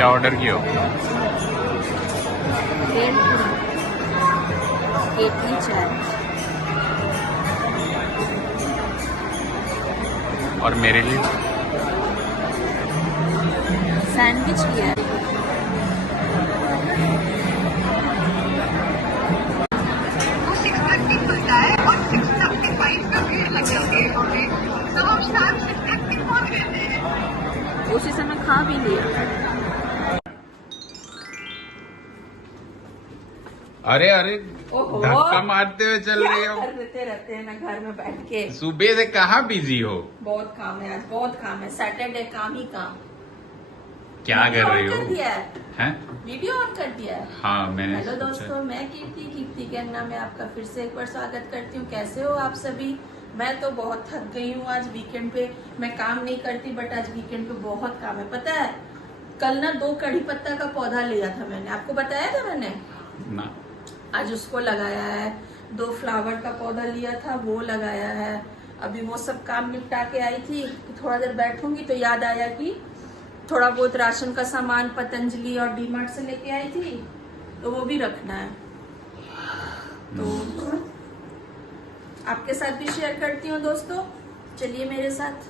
क्या ऑर्डर किया? केतली चाय और मेरे लिए सैंडविच लिया है। उसी समय खा भी लिया। अरे अरे धक्का मारते हुए चल रही हो। करते रहते हैं ना घर में बैठ के। सुबह से कहाँ बिजी हो? बहुत काम है आज, बहुत काम है। सैटरडे काम ही काम। क्या कर रही हो? हैं? वीडियो ऑन कर दिया है। हाँ मैंने हेलो दोस्तों, मैं कीर्ति कहना में आपका फिर से एक बार स्वागत करती हूँ। कैसे हो आप सभी? मैं तो बहुत थक गई हूँ। आज वीकेंड पे मैं काम नहीं करती, बट आज वीकेंड पे बहुत काम है। पता है कल ना 2 कड़ी पत्ता का पौधा लिया था मैंने, आपको बताया था मैंने ना। आज उसको लगाया है। 2 फ्लावर का पौधा लिया था, वो लगाया है। अभी वो सब काम निपटा के आई थी कि थोड़ा देर बैठूंगी तो याद आया कि थोड़ा बहुत राशन का सामान पतंजलि और डीमार्ट से लेके आई थी, तो वो भी रखना है। तो आपके साथ भी शेयर करती हूँ दोस्तों, चलिए मेरे साथ।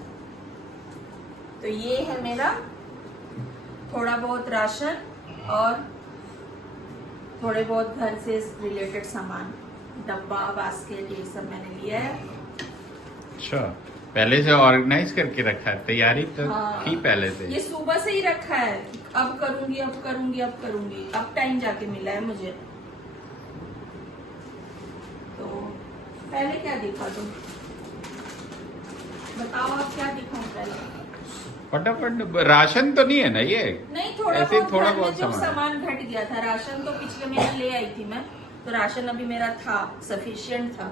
तो ये है मेरा थोड़ा बहुत राशन और थोड़े बहुत घर से रिलेटेड सामान, डब्बा बास्केट ये सब मैंने लिया है। अच्छा, पहले से ऑर्गेनाइज करके रखा है, तैयारी तो थी पहले से। ये सुबह से ही रखा है, अब करूंगी अब करूंगी अब करूंगी, अब टाइम जाके मिला है मुझे। तो पहले क्या दिखा तुम बताओ, आप क्या दिखाऊं पहले? फटाफट। राशन तो नहीं है ना ये? नहीं, थोड़ा ऐसे बहुत थोड़ा घर में बहुत जो सामान घट गया था। राशन तो पिछले महीने ले आई थी मैं, तो राशन अभी मेरा था, सफिशिएंट था।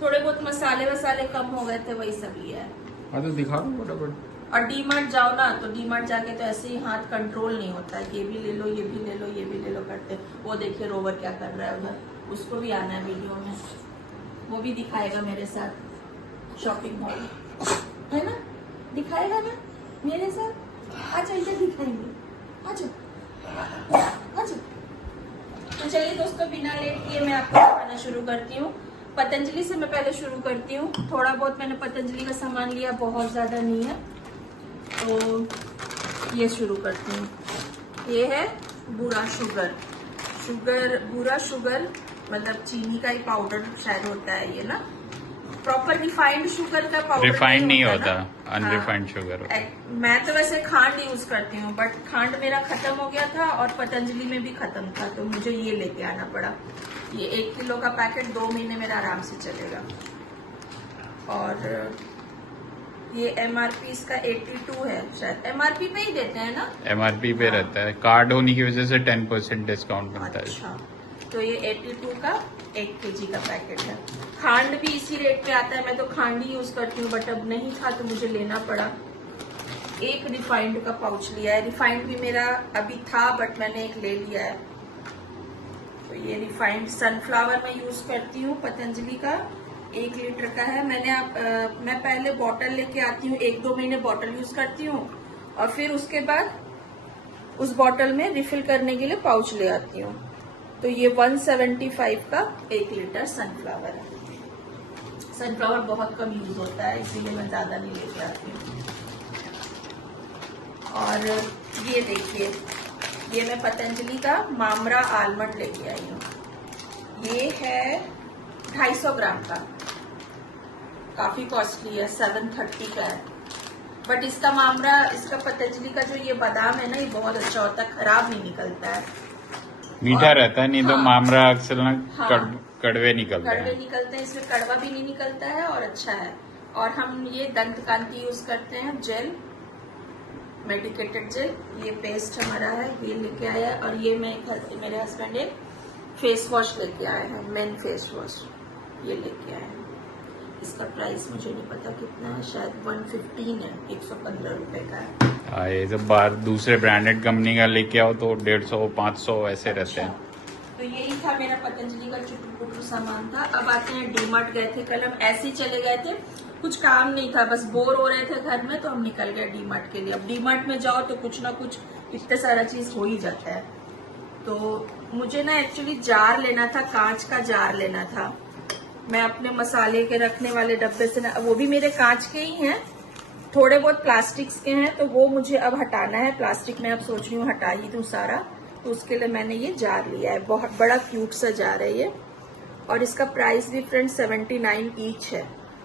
थोड़े बहुत मसाले वसाले कम हो गए थे, वही सब लिया है। हाँ तो दिखा दो फटाफट। और डीमार्ट जाओ ना, तो डीमार्ट जाके तो ऐसे ही हाथ कंट्रोल नहीं होता है, ये भी ले लो ये भी ले लो ये भी ले लो करते। वो देखिए रोवर क्या कर रहा है उधर, उसको भी आना है वीडियो में, वो भी दिखाएगा मेरे साथ शॉपिंग मॉल, है ना? दिखाएगा ना मेरे साथ? अच्छा इधर दिखाएंगे, अच्छा। तो चलिए दोस्तों, बिना लेट किए मैं आपको दिखाना शुरू करती हूँ। पतंजलि से मैं पहले शुरू करती हूँ। थोड़ा बहुत मैंने पतंजलि का सामान लिया, बहुत ज्यादा नहीं है, तो ये शुरू करती हूँ। ये है बूरा शुगर मतलब चीनी का ही पाउडर शायद होता है ये ना, प्रॉपर रिफाइंड शुगर का पाउडर रिफाइंड नहीं होता, ना? अनरिफाइंड शुगर होता। मैं तो वैसे खांड यूज करती हूँ, बट खांड मेरा खत्म हो गया था और पतंजलि में भी खत्म था, तो मुझे ये लेके आना पड़ा। ये 1 किलो का पैकेट 2 महीने मेरा आराम से चलेगा। और ये MRP इसका 82 है, शायद MRP पे ही देते हैं ना? MRP पे रहता है, कार्ड होने की वजह से 10% डिस्काउंट मिलता है। अच्छा, तो ये 82 का 1 kg का पैकेट है। खांड भी इसी रेट पे आता है, मैं तो खांड ही यूज करती हूँ, बट अब नहीं था तो मुझे लेना पड़ा। एक रिफाइंड का पाउच लिया है, रिफाइंड भी मेरा अभी था बट मैंने एक ले लिया है। तो ये रिफाइंड सनफ्लावर मैं यूज करती हूँ, पतंजलि का 1 लीटर का है। मैं पहले बॉटल लेके आती हूँ, 1-2 महीने बॉटल यूज करती हूँ, और फिर उसके बाद उस बॉटल में रिफिल करने के लिए पाउच ले आती हूँ। तो ये 175 का 1 लीटर सनफ्लावर है। सनफ्लावर बहुत कम यूज होता है, इसीलिए मैं ज्यादा नहीं लेके आती हूँ। और ये देखिए, ये मैं पतंजलि का मामरा आलमंड लेके आई हूँ। ये है 250 ग्राम का, काफी कॉस्टली है, 730 का है। बट इसका इसका पतंजलि का जो ये बादाम है ना, ये बहुत अच्छा होता है, खराब नहीं निकलता है, मीठा रहता है। नहीं तो मामरा अक्सर ना हाँ, कड़वे निकलते हैं, इसमें कड़वा भी नहीं निकलता है और अच्छा है। और हम ये दंत कांति यूज करते हैं, जेल, मेडिकेटेड जेल, ये पेस्ट हमारा है, ये लेके आया है। और ये मेरे हस्बैंड एक फेस वॉश लेके आए हैं, मेन फेस वॉश, ये लेके आए हैं। इसका प्राइस मुझे नहीं पता कितना है, शायद 115 है, 115 रुपए का है। ये जब बाहर दूसरे ब्रांडेड कंपनी का लेके आओ तो 150-500 ऐसे रहते हैं। तो यही था मेरा पतंजलि का चुटू पुटू सामान था। अब आते हैं, डीमार्ट गए थे कल हम, ऐसे ही चले गए थे कुछ काम नहीं था, बस बोर हो रहे थे घर में, तो हम निकल गए डी मार्ट के लिए। अब डी मार्ट में जाओ तो कुछ ना कुछ इतने सारा चीज हो ही जाता है। तो मुझे ना एक्चुअली जार लेना था, कांच का जार लेना था। मैं अपने मसाले के रखने वाले डब्बे से ना, वो भी मेरे कांच के ही हैं, थोड़े बहुत प्लास्टिक्स के हैं, तो वो मुझे अब हटाना है। प्लास्टिक में अब सोच रही हूँ हटा ही दूं सारा, तो उसके लिए मैंने ये जार लिया है। बहुत बड़ा क्यूट सा जार है ये, और इसका प्राइस भी फ्रेंड 79 ईच है।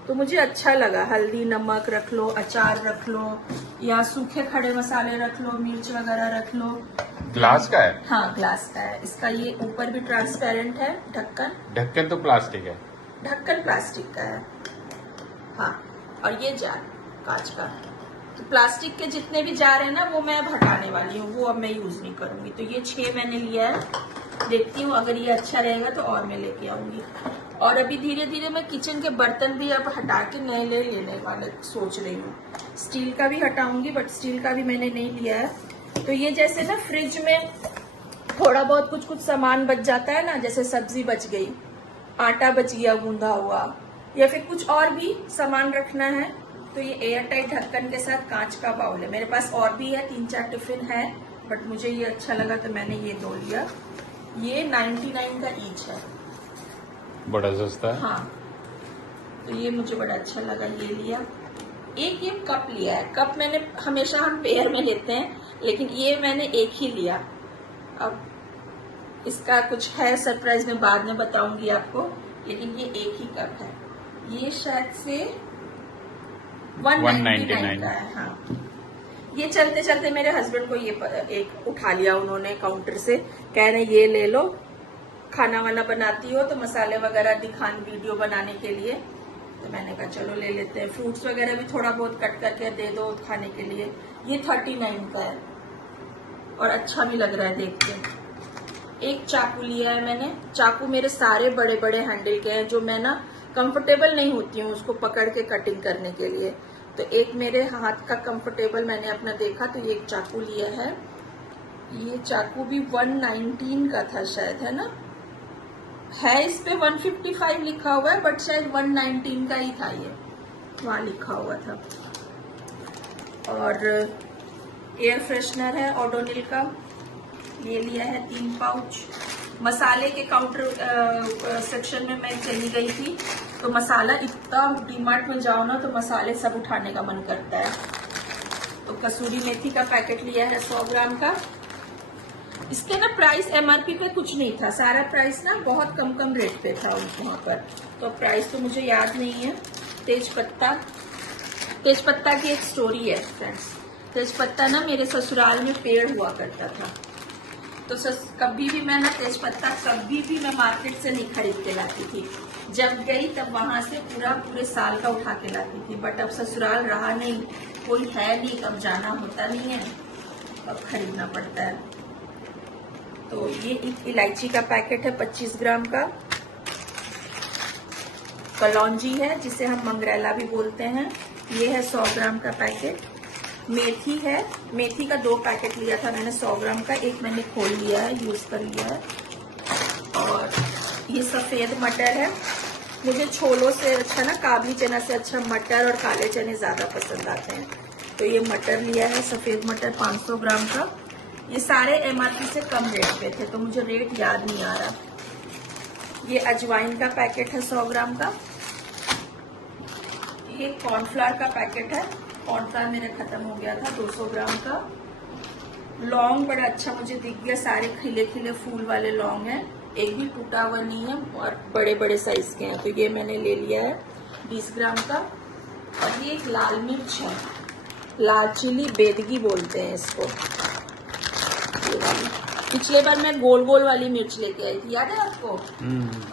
तो मुझे अच्छा लगा। हल्दी नमक रख लो, अचार रख लो, या सूखे खड़े मसाले रख लो, मिर्च वगैरह रख लो। ग्लास का है? हाँ, ग्लास का है। इसका ये ऊपर भी ट्रांसपेरेंट है ढक्कन। ढक्कन तो प्लास्टिक है? ढक्कन प्लास्टिक का है, हाँ। और ये जार कांच का। तो प्लास्टिक के जितने भी जार है ना, वो मैं अब हटाने वाली हूँ, वो अब मैं यूज नहीं करूंगी। तो ये 6 मैंने लिया है, देखती हूँ अगर ये अच्छा रहेगा तो और मैं लेके आऊंगी। और अभी धीरे धीरे मैं किचन के बर्तन भी अब हटा के नए लेने वाले सोच रही हूँ। स्टील का भी हटाऊंगी, बट स्टील का भी मैंने नहीं लिया है। तो ये जैसे ना फ्रिज में थोड़ा बहुत कुछ सामान बच जाता है ना, जैसे सब्जी बच गई, आटा बच गया गूंदा हुआ, या फिर कुछ और भी सामान रखना है, तो ये एयर टाइट ढक्कन के साथ कांच का बाउल है। मेरे पास और भी है, 3-4 टिफिन है, बट मुझे ये अच्छा लगा तो मैंने ये 2 लिया। ये 99 का ईच है, बड़ा सस्ता है। हाँ, तो ये मुझे बड़ा अच्छा लगा, ये लिया। एक ये कप लिया है। कप मैंने हमेशा हम पेयर में लेते हैं, लेकिन ये मैंने एक ही लिया। अब इसका कुछ है सरप्राइज, मैं बाद में बताऊंगी आपको, लेकिन ये एक ही कप है। ये शायद से 199 का है, हाँ। ये चलते चलते मेरे हस्बैंड को ये एक उठा लिया उन्होंने काउंटर से, कह रहे ये ले लो, खाना वाना बनाती हो तो मसाले वगैरह दिखान वीडियो बनाने के लिए। तो मैंने कहा चलो ले लेते हैं। फ्रूट्स वगैरह भी थोड़ा बहुत कट करके दे दो खाने के लिए। ये 39 का है और अच्छा भी लग रहा है देख के। एक चाकू लिया है मैंने। चाकू मेरे सारे बड़े बड़े हैंडल के हैं, जो मैं ना कंफर्टेबल नहीं होती हूँ उसको पकड़ के कटिंग करने के लिए। तो एक मेरे हाथ का कंफर्टेबल मैंने अपना देखा, तो ये एक चाकू लिया है। ये चाकू भी 119 का था शायद, है ना? है इस पे 155 लिखा हुआ है, बट शायद 119 का ही था, ये वहां लिखा हुआ था। और एयर फ्रेशनर है ओडोनिल का, ये लिया है 3 पाउच। मसाले के काउंटर सेक्शन में मैं चली गई थी, तो मसाला इतना, डीमार्ट में जाओ ना तो मसाले सब उठाने का मन करता है। तो कसूरी मेथी का पैकेट लिया है 100 ग्राम का। इसके ना प्राइस एमआरपी पे कुछ नहीं था, सारा प्राइस ना बहुत कम रेट पे था वहाँ पर, तो प्राइस तो मुझे याद नहीं है। तेजपत्ता की एक स्टोरी है फ्रेंड्स। तेजपत्ता ना मेरे ससुराल में पेड़ हुआ करता था, तो कभी भी मैं ना तेजपत्ता कभी भी मैं मार्केट से नहीं खरीद के लाती थी। जब गई तब वहां से पूरे साल का उठा के लाती थी, बट अब ससुराल रहा नहीं, कोई है नहीं, अब जाना होता नहीं है, अब खरीदना पड़ता है। तो ये एक इलायची का पैकेट है 25 ग्राम का। कलौंजी है जिसे हम मंगरेला भी बोलते हैं, ये है 100 ग्राम का पैकेट। मेथी है, मेथी का 2 पैकेट लिया था मैंने 100 ग्राम का, एक मैंने खोल लिया है, यूज कर लिया है। और ये सफेद मटर है। मुझे छोलों से अच्छा ना, काबली चना से अच्छा मटर और काले चने ज्यादा पसंद आते हैं, तो ये मटर लिया है, सफेद मटर 500 ग्राम का। ये सारे एमआरपी से कम रेट पे थे, तो मुझे रेट याद नहीं आ रहा। ये अजवाइन का पैकेट है 100 ग्राम का। ये कॉर्नफ्लावर का पैकेट है, कॉर्नफ्लावर मेरे खत्म हो गया था, 200 ग्राम का। लौंग बड़ा अच्छा मुझे दिख गया, सारे खिले खिले फूल वाले लौंग हैं, एक भी टूटा हुआ नहीं है और बड़े बड़े साइज के हैं, तो ये मैंने ले लिया है 20 ग्राम का। और ये एक लाल मिर्च है, लाल चिली बेदगी बोलते हैं इसको। पिछले बार मैं गोल गोल वाली मिर्च लेके आई थी, याद है आपको?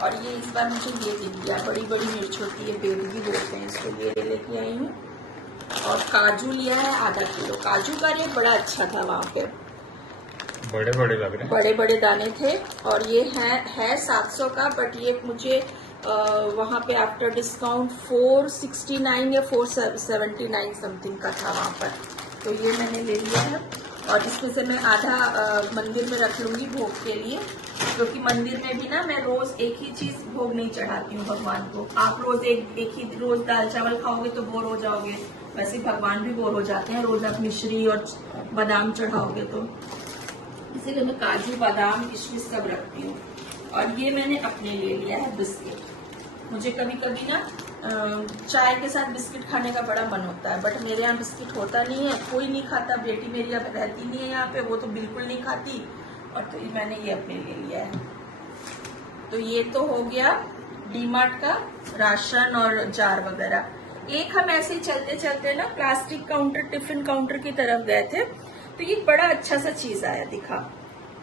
और ये इस बार मुझे ये दिख गया, बड़ी बड़ी मिर्च होती है, बेदगी बोलते हैं इसको, ये लेके आई हूँ। और काजू लिया है आधा किलो। काजू का रेट बड़ा अच्छा था वहाँ पे, बड़े बड़े लग रहे हैं, बड़े बड़े दाने थे। और ये है 700 का, बट ये मुझे वहाँ पे आफ्टर डिस्काउंट 469 या 479 समथिंग का था वहाँ पर, तो ये मैंने ले लिया है। और इसमें से मैं आधा मंदिर में रख लूंगी भोग के लिए, क्योंकि मंदिर में भी ना मैं रोज एक ही चीज भोग नहीं चढ़ाती हूँ भगवान को। आप रोज एक ही रोज दाल चावल खाओगे तो बोर हो जाओगे, वैसे भगवान भी बोर हो जाते हैं रोज आप मिश्री और बादाम चढ़ाओगे तो, इसीलिए मैं काजू बादाम किशमिश सब रखती हूँ। और ये मैंने अपने ले लिया है बिस्किट। मुझे कभी कभी ना चाय के साथ बिस्किट खाने का बड़ा मन होता है, बट मेरे यहाँ बिस्किट होता नहीं है, कोई नहीं खाता। बेटी मेरी अब रहती नहीं है यहाँ पे, वो तो बिल्कुल नहीं खाती, और तो मैंने ये अपने ले लिया है। तो ये तो हो गया डीमार्ट का राशन और जार वगैरह। एक हम ऐसे ही चलते चलते ना प्लास्टिक काउंटर टिफिन काउंटर की तरफ गए थे, तो ये बड़ा अच्छा सा चीज आया दिखा।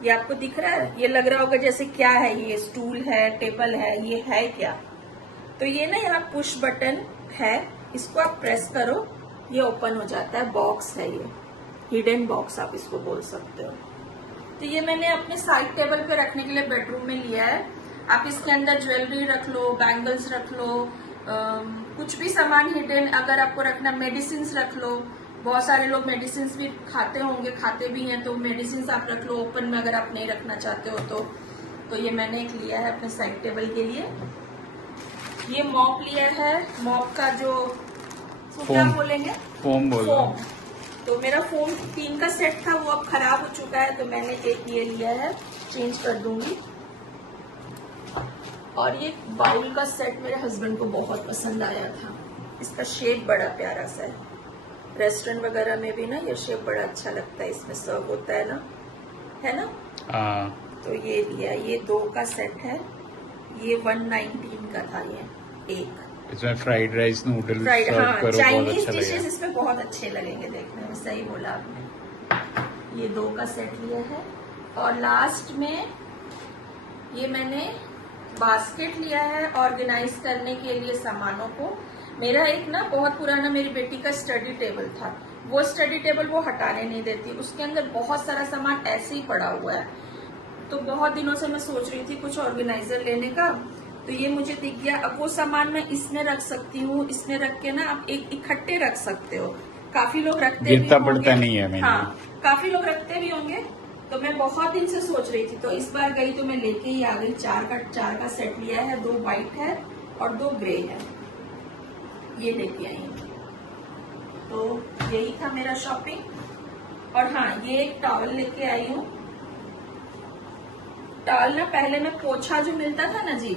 ये आपको दिख रहा है? ये लग रहा होगा जैसे क्या है, ये स्टूल है, टेबल है, ये है क्या? तो ये ना यहाँ पुश बटन है, इसको आप प्रेस करो, ये ओपन हो जाता है। बॉक्स है, ये हिडन बॉक्स आप इसको बोल सकते हो। तो ये मैंने अपने साइड टेबल पे रखने के लिए बेडरूम में लिया है। आप इसके अंदर ज्वेलरी रख लो, बैंगल्स रख लो, कुछ भी सामान हिडन अगर आपको रखना, मेडिसिन रख लो। बहुत सारे लोग मेडिसिन भी खाते होंगे, खाते भी हैं, तो मेडिसिन आप रख लो ओपन में अगर आप नहीं रखना चाहते हो तो ये मैंने एक लिया है अपने साइड टेबल के लिए। ये मॉप लिया है, मॉप का जो क्या बोलेंगे, फोम बोलो। तो मेरा फोम 3 का सेट था, वो अब खराब हो चुका है, तो मैंने एक ये लिया है, चेंज कर दूंगी। और ये बाउल का सेट मेरे हस्बैंड को बहुत पसंद आया था, इसका शेप बड़ा प्यारा सा है। रेस्टोरेंट वगैरह में भी ना ये शेप बड़ा अच्छा लगता है, इसमें सर्व होता है ना, है ना? तो ये लिया, ये 2 का सेट है, ये 119 का था। ये एक इसमें फ्राइड राइस नूडल्स फ्राइड, हाँ, करो, चाइनीज अच्छा डिशेस इसमें बहुत अच्छे लगेंगे देखने में, सही बोला आपने। ये 2 का सेट लिया है। और लास्ट में ये मैंने बास्केट लिया है ऑर्गेनाइज करने के लिए सामानों को। मेरा एक ना बहुत पुराना मेरी बेटी का स्टडी टेबल था, वो स्टडी टेबल वो हटाने नहीं देती, उसके अंदर बहुत सारा सामान ऐसे ही पड़ा हुआ है। तो बहुत दिनों से मैं सोच रही थी कुछ ऑर्गेनाइजर लेने का, तो ये मुझे दिख गया। अब वो सामान मैं इसमें रख सकती हूँ, इसमें रख के ना आप एक इकट्ठे रख सकते हो। काफी लोग रखते भी पड़ता नहीं है। हाँ, काफी लोग रखते भी होंगे। तो मैं बहुत दिन से सोच रही थी, तो इस बार गई तो मैं लेके ही आ गई। 4 का सेट लिया है, 2 व्हाइट है और 2 ग्रे है, ये लेके आई हूँ। तो यही था मेरा शॉपिंग। और हाँ, ये एक टॉवल लेके आई हूँ। टॉवल ना पहले मैं पोछा जो मिलता था ना जी,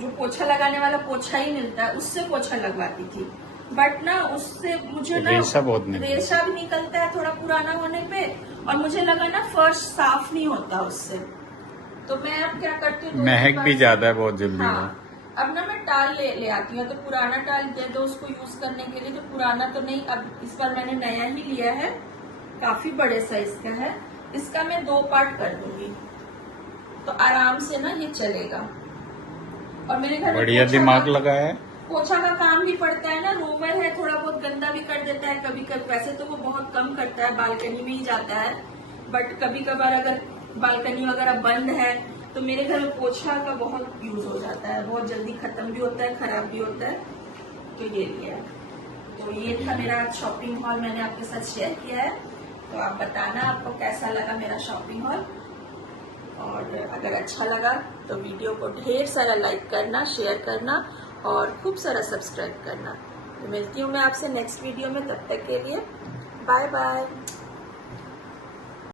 जो पोछा लगाने वाला पोछा ही मिलता है, उससे पोछा लगवाती थी, बट ना उससे मुझे ना रेशा भी निकलता है थोड़ा पुराना होने पे, और मुझे लगा ना फर्श साफ नहीं होता उससे। तो मैं अब क्या करती हूँ, महक भी ज्यादा है बहुत जल्दी। हाँ, अब ना मैं टाल ले आती हूँ। तो पुराना टाल दे दो उसको यूज करने के लिए, तो पुराना तो नहीं, अब इस बार मैंने नया ही लिया है, काफी बड़े साइज का है। इसका मैं 2 पार्ट कर दूंगी, तो आराम से ना ये चलेगा। और मेरे घर में बढ़िया दिमाग लगा है। पोछा का काम भी पड़ता है ना, रोवर है, थोड़ा बहुत गंदा भी कर देता है कभी कभी। वैसे तो वो बहुत कम करता है, बालकनी में ही जाता है, बट कभी कभार अगर बालकनी वगैरह बंद है तो मेरे घर में पोछा का बहुत यूज हो जाता है, बहुत जल्दी खत्म भी होता है, खराब भी होता है। तो ये लिया है। तो ये था मेरा शॉपिंग हॉल, मैंने आपके साथ शेयर किया है। तो आप बताना आपको कैसा लगा मेरा शॉपिंग हॉल, और अगर अच्छा लगा तो वीडियो को ढेर सारा लाइक करना, शेयर करना और खूब सारा सब्सक्राइब करना। तो मिलती हूँ मैं आपसे नेक्स्ट वीडियो में, तब तक के लिए बाय बाय।